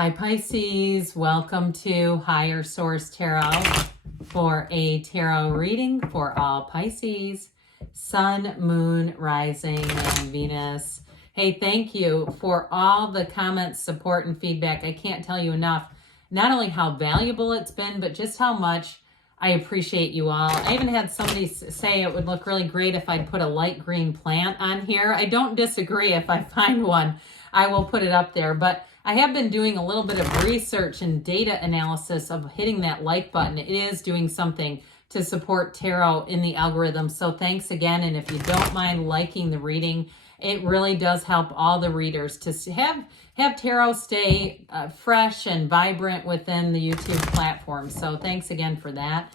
Hi Pisces, welcome to Higher Source Tarot for a tarot reading for all Pisces, Sun, Moon, Rising, and Venus. Hey, thank you for all the comments, support, and feedback. I can't tell you enough, not only how valuable it's been, but just how much I appreciate you all. I even had somebody say it would look really great if I'd put a light green plant on here. I don't disagree. If I find one, I will put it up there. But I have been doing a little bit of research and data analysis of hitting that like button. It is doing something to support tarot in the algorithm. So thanks again. And if you don't mind liking the reading, it really does help all the readers to have tarot stay fresh and vibrant within the YouTube platform. So thanks again for that.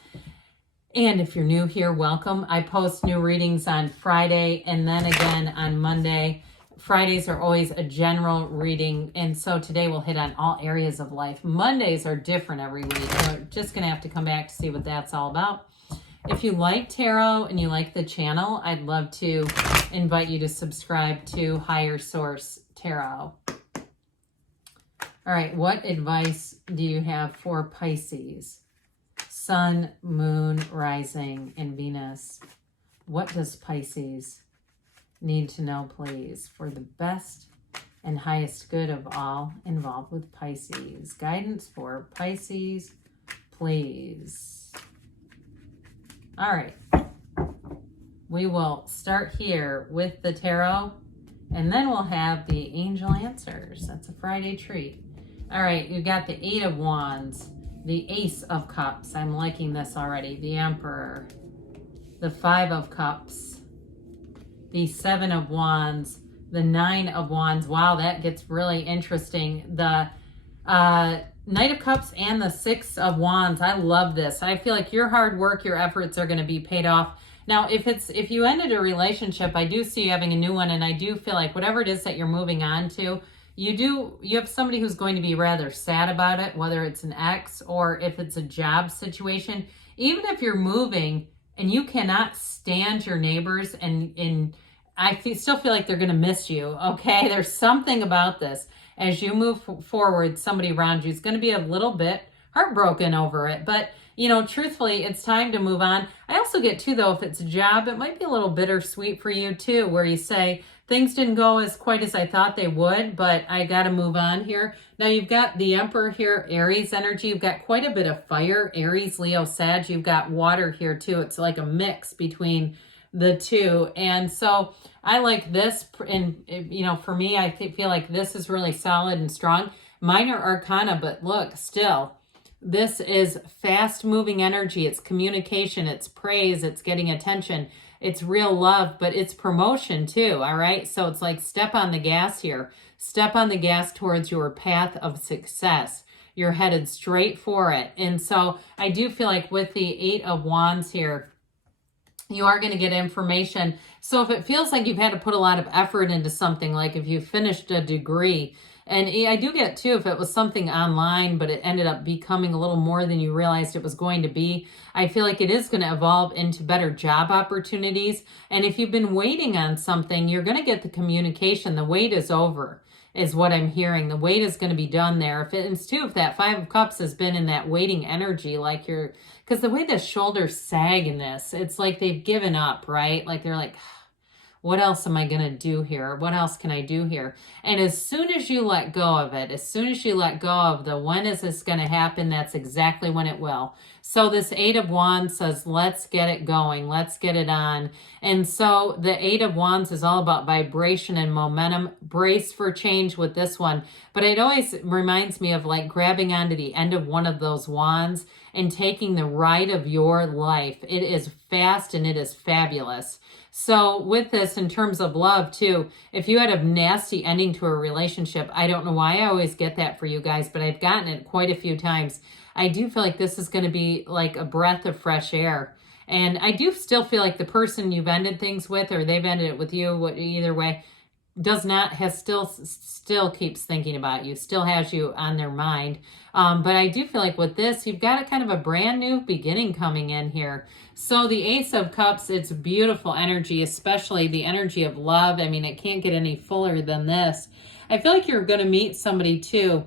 And if you're new here, welcome. I post new readings on Friday and then again on Monday. Fridays are always a general reading, and so today we'll hit on all areas of life. Mondays are different every week. We're just going to have to come back to see what that's all about. If you like tarot and you like the channel, I'd love to invite you to subscribe to Higher Source Tarot. All right, what advice do you have for Pisces? Sun, Moon, Rising, and Venus. What does Pisces need to know, please, for the best and highest good of all involved with Pisces? Guidance for Pisces, please. All right. We will start here with the tarot, and then we'll have the angel answers. That's a Friday treat. All right, you got the Eight of Wands, the Ace of Cups. I'm liking this already. The Emperor, the Five of Cups, the Seven of Wands, the Nine of Wands. Wow, that gets really interesting. The Knight of Cups and the Six of Wands. I love this. I feel like your hard work, your efforts are going to be paid off. Now, if you ended a relationship, I do see you having a new one, and I do feel like whatever it is that you're moving on to, you have somebody who's going to be rather sad about it, whether it's an ex or if it's a job situation. Even if you're moving and you cannot stand your neighbors, and still feel like they're going to miss you, okay? There's something about this. As you move forward, somebody around you is going to be a little bit heartbroken over it. But, you know, truthfully, it's time to move on. I also get, too, though, if it's a job, it might be a little bittersweet for you, too, where you say, things didn't go as quite as I thought they would, but I got to move on here. Now, you've got the Emperor here, Aries energy. You've got quite a bit of fire, Aries, Leo, Sag. You've got water here, too. It's like a mix between the two. And so I like this, and you know, for me, I feel like this is really solid and strong. Minor arcana, but look, still, this is fast moving energy. It's communication, it's praise, it's getting attention, it's real love, but it's promotion too. All right, so it's like step on the gas here. Step on the gas towards your path of success. You're headed straight for it. And so I do feel like with the Eight of Wands here, you are going to get information. So if it feels like you've had to put a lot of effort into something, like if you finished a degree, and I do get too, if it was something online, but it ended up becoming a little more than you realized it was going to be, I feel like it is going to evolve into better job opportunities. And if you've been waiting on something, you're going to get the communication. The wait is over, is what I'm hearing. The wait is going to be done there. If that Five of Cups has been in that waiting energy, like because the way the shoulders sag in this, it's like they've given up, right? Like they're like, what else am I going to do here? What else can I do here? And as soon as you let go of it, as soon as you let go of the when is this going to happen, that's exactly when it will. So this Eight of Wands says, let's get it going. Let's get it on. And so the Eight of Wands is all about vibration and momentum. Brace for change with this one. But it always reminds me of like grabbing onto the end of one of those wands and taking the ride of your life. It is fast and it is fabulous. So with this, in terms of love too, if you had a nasty ending to a relationship, I don't know why I always get that for you guys, but I've gotten it quite a few times. I do feel like this is going to be like a breath of fresh air. And I do still feel like the person you've ended things with, or they've ended it with you, either way, still keeps thinking about you, still has you on their mind. But I do feel like with this, you've got a kind of a brand new beginning coming in here. So the Ace of Cups, it's beautiful energy, especially the energy of love. I mean, it can't get any fuller than this. I feel like you're going to meet somebody too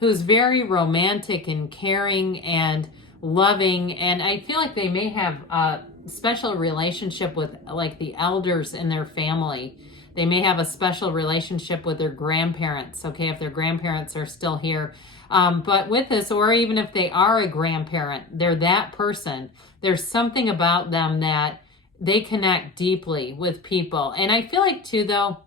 who's very romantic and caring and loving. And I feel like they may have a special relationship with like the elders in their family. They may have a special relationship with their grandparents, okay, if their grandparents are still here. But with this, or even if they are a grandparent, they're that person. There's something about them that they connect deeply with people. And I feel like too, though,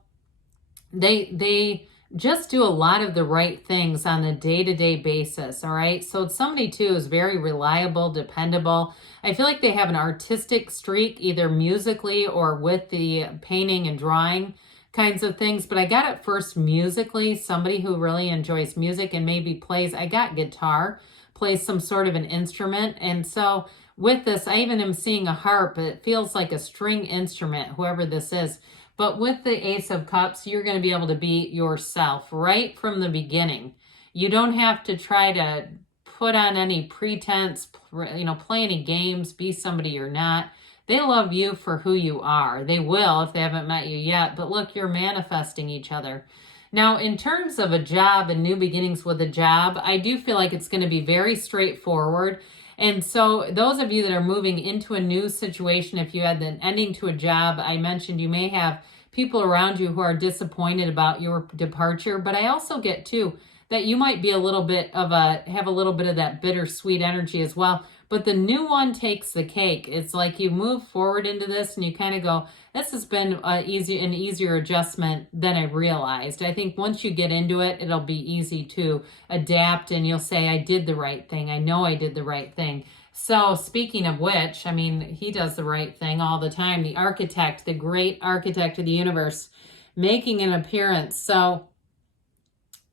they just do a lot of the right things on a day-to-day basis, all right? So it's somebody too who's very reliable, dependable. I feel like they have an artistic streak, either musically or with the painting and drawing kinds of things. But I got it first musically, somebody who really enjoys music and maybe plays, I got guitar, plays some sort of an instrument. And so with this, I even am seeing a harp. It feels like a string instrument, whoever this is. But with the Ace of Cups, you're going to be able to be yourself right from the beginning. You don't have to try to put on any pretense, play any games, be somebody you're not. They love you for who you are. They will if they haven't met you yet. But look, you're manifesting each other. Now, in terms of a job and new beginnings with a job, I do feel like it's going to be very straightforward. And so those of you that are moving into a new situation, if you had an ending to a job, I mentioned you may have people around you who are disappointed about your departure. But I also get too that you might be have a little bit of that bittersweet energy as well. But the new one takes the cake. It's like you move forward into this and you kind of go, this has been an easier adjustment than I realized. I think once you get into it, it'll be easy to adapt and you'll say, I did the right thing. I know I did the right thing. So speaking of which, I mean, he does the right thing all the time. The architect, the great architect of the universe, making an appearance. So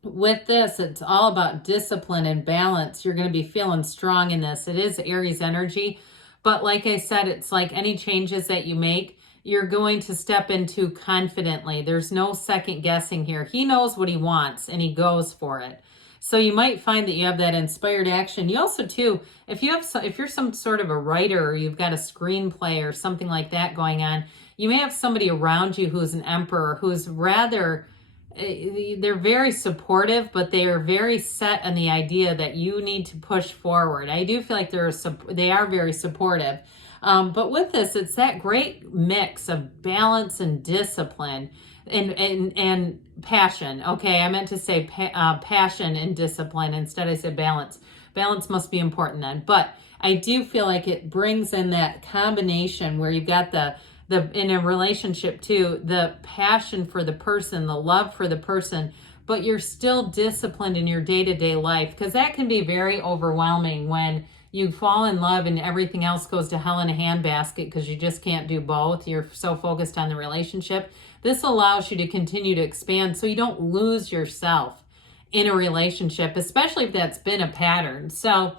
with this, it's all about discipline and balance. You're going to be feeling strong in this. It is Aries energy. But like I said, it's like any changes that you make, you're going to step into confidently. There's no second guessing here. He knows what he wants and he goes for it. So you might find that you have that inspired action. You also too, if you're some sort of a writer or you've got a screenplay or something like that going on, you may have somebody around you who's an emperor, who's rather, they're very supportive, but they are very set on the idea that you need to push forward. I do feel like they are very supportive. But with this, it's that great mix of balance and discipline and passion. Okay, I meant to say passion and discipline. Instead, I said balance. Balance must be important then. But I do feel like it brings in that combination where you've got the in a relationship too, the passion for the person, the love for the person, but you're still disciplined in your day-to-day life, because that can be very overwhelming when you fall in love and everything else goes to hell in a handbasket because you just can't do both. You're so focused on the relationship. This allows you to continue to expand so you don't lose yourself in a relationship, especially if that's been a pattern. So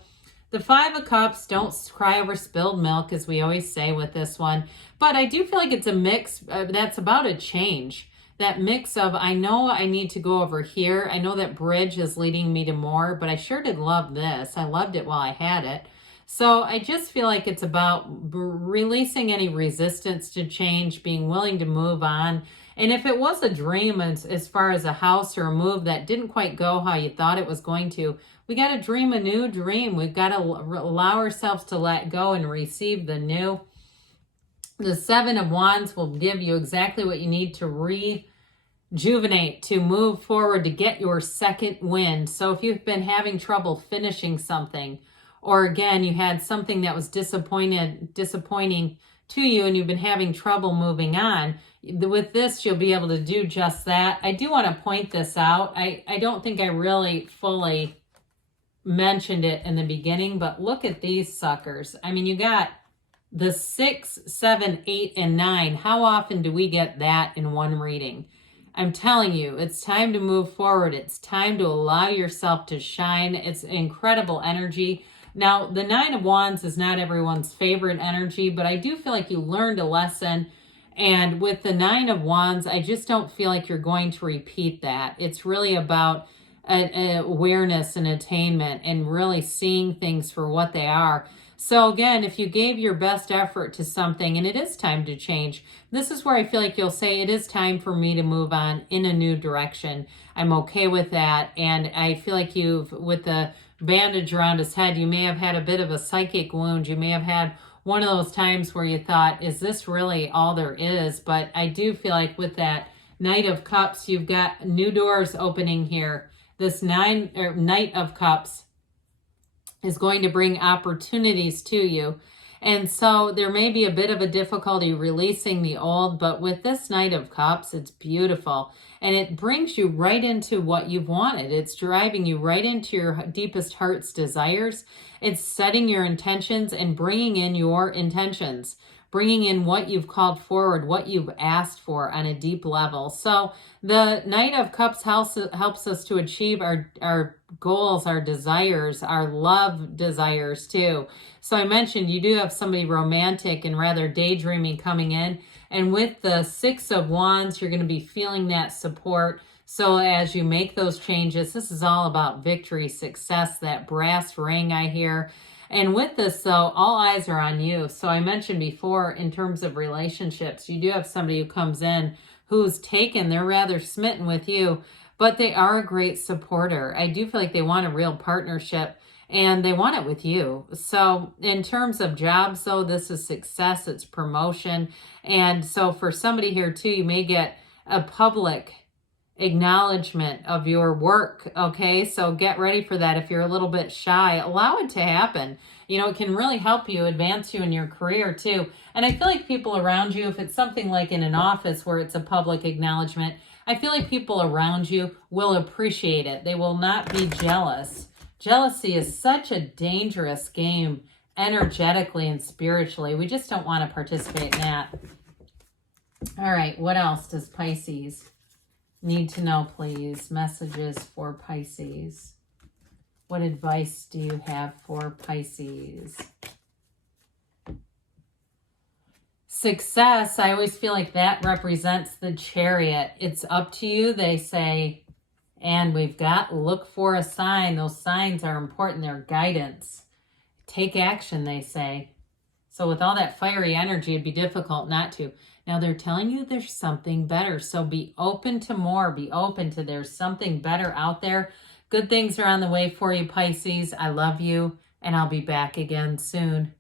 the Five of Cups, don't cry over spilled milk, as we always say with this one. But I do feel like it's a mix that's about a change. That mix of, I know I need to go over here. I know that bridge is leading me to more, but I sure did love this. I loved it while I had it. So I just feel like it's about releasing any resistance to change, being willing to move on. And if it was a dream as far as a house or a move that didn't quite go how you thought it was going to, we got to dream a new dream. We've got to allow ourselves to let go and receive the new. The Seven of Wands will give you exactly what you need to rejuvenate, to move forward, to get your second wind. So if you've been having trouble finishing something, or again, you had something that was disappointing to you and you've been having trouble moving on, with this, you'll be able to do just that. I do want to point this out. I don't think I really fully mentioned it in the beginning, but look at these suckers. I mean, you got the 6, 7, 8, and 9. How often do we get that in one reading? I'm telling you, it's time to move forward. It's time to allow yourself to shine. It's incredible energy. Now, the 9 of Wands is not everyone's favorite energy, but I do feel like you learned a lesson. And with the 9 of Wands, I just don't feel like you're going to repeat that. It's really about awareness and attainment and really seeing things for what they are. So again, if you gave your best effort to something and it is time to change, this is where I feel like you'll say, it is time for me to move on in a new direction. I'm okay with that. And I feel like you've, with the bandage around his head, you may have had a bit of a psychic wound. You may have had one of those times where you thought, is this really all there is? But I do feel like with that Knight of Cups, you've got new doors opening here. This Knight of Cups is going to bring opportunities to you. And so there may be a bit of a difficulty releasing the old, but with this Knight of Cups, it's beautiful. And it brings you right into what you've wanted. It's driving you right into your deepest heart's desires. It's setting your intentions and bringing in your intentions, bringing in what you've called forward, what you've asked for on a deep level. So the Knight of Cups helps us to achieve our goals, our desires, our love desires too. So I mentioned you do have somebody romantic and rather daydreaming coming in. And with the Six of Wands, you're going to be feeling that support. So as you make those changes, this is all about victory, success, that brass ring I hear. And with this, though, all eyes are on you. So I mentioned before, in terms of relationships, you do have somebody who comes in who's taken, they're rather smitten with you, but they are a great supporter. I do feel like they want a real partnership and they want it with you. So in terms of jobs, though, this is success, it's promotion. And so for somebody here too, you may get a public acknowledgement of your work. Okay, so get ready for that. If you're a little bit shy, allow it to happen. You know, it can really help you advance you in your career too. And I feel like people around you, if it's something like in an office where it's a public acknowledgement, I feel like people around you will appreciate it. They will not be jealous. Jealousy is such a dangerous game energetically and spiritually. We just don't want to participate in that. All right, what else does Pisces need to know, please? Messages for Pisces. What advice do you have for Pisces? Success, I always feel like that represents the Chariot. It's up to you, they say. And we've got, look for a sign. Those signs are important. They're guidance. Take action, they say. So with all that fiery energy, it'd be difficult not to. Now they're telling you there's something better. So be open to more. Be open to there's something better out there. Good things are on the way for you, Pisces. I love you, and I'll be back again soon.